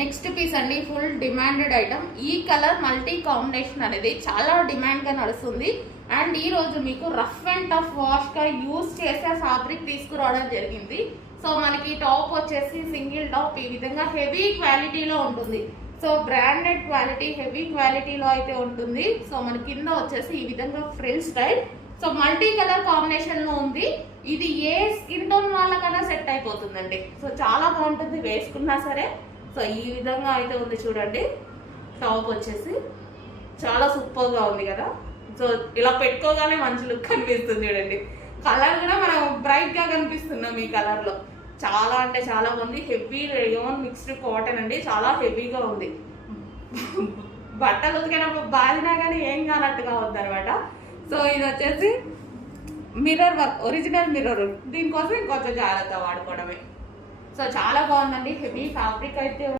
Next piece అండి, full demanded item. ఈ colour multi combination అనేది చాలా డిమాండ్ గా నడుస్తుంది. అండ్ ఈ రోజు మీకు రఫ్ అండ్ టఫ్ వాష్ గా యూజ్ చేసే ఫ్యాబ్రిక్ తీసుకురావడం జరిగింది. సో మనకి టాప్ వచ్చేసి సింగిల్ టాప్ ఈ విధంగా హెవీ క్వాలిటీలో ఉంటుంది. సో బ్రాండెడ్ క్వాలిటీ, హెవీ క్వాలిటీలో అయితే ఉంటుంది. సో మన కింద వచ్చేసి ఈ విధంగా frill style. So multi colour combination లో ఉంది. ఇది ఏ స్కిన్ టోన్ వాళ్ళకన్నా సెట్ అయిపోతుందండి. సో చాలా బాగుంటుంది వేసుకున్నా సరే. సో ఈ విధంగా అయితే ఉంది చూడండి. టాప్ వచ్చేసి చాలా సూపర్ గా ఉంది కదా. సో ఇలా పెట్టుకోగానే మంచి లుక్ కనిపిస్తుంది చూడండి. కలర్ కూడా మనం బ్రైట్ గా కనిపిస్తున్నాం ఈ కలర్ లో. చాలా అంటే చాలా బాగుంది. హెవీ రేయాన్ మిక్స్డ్ కాటన్ అండి, చాలా హెవీగా ఉంది. బట్టలు ఉతికినప్పుడు బాలినా కానీ ఏం కానట్టుగా ఉంది అనమాట. సో ఇది వచ్చేసి మిర్రర్ వర్క్, ఒరిజినల్ మిర్రర్. దీనికోసం ఇంకొంచెం జాగ్రత్త వాడుకోవడమే. సో చాలా బాగుందండి, హెవీ ఫ్యాబ్రిక్ అయితే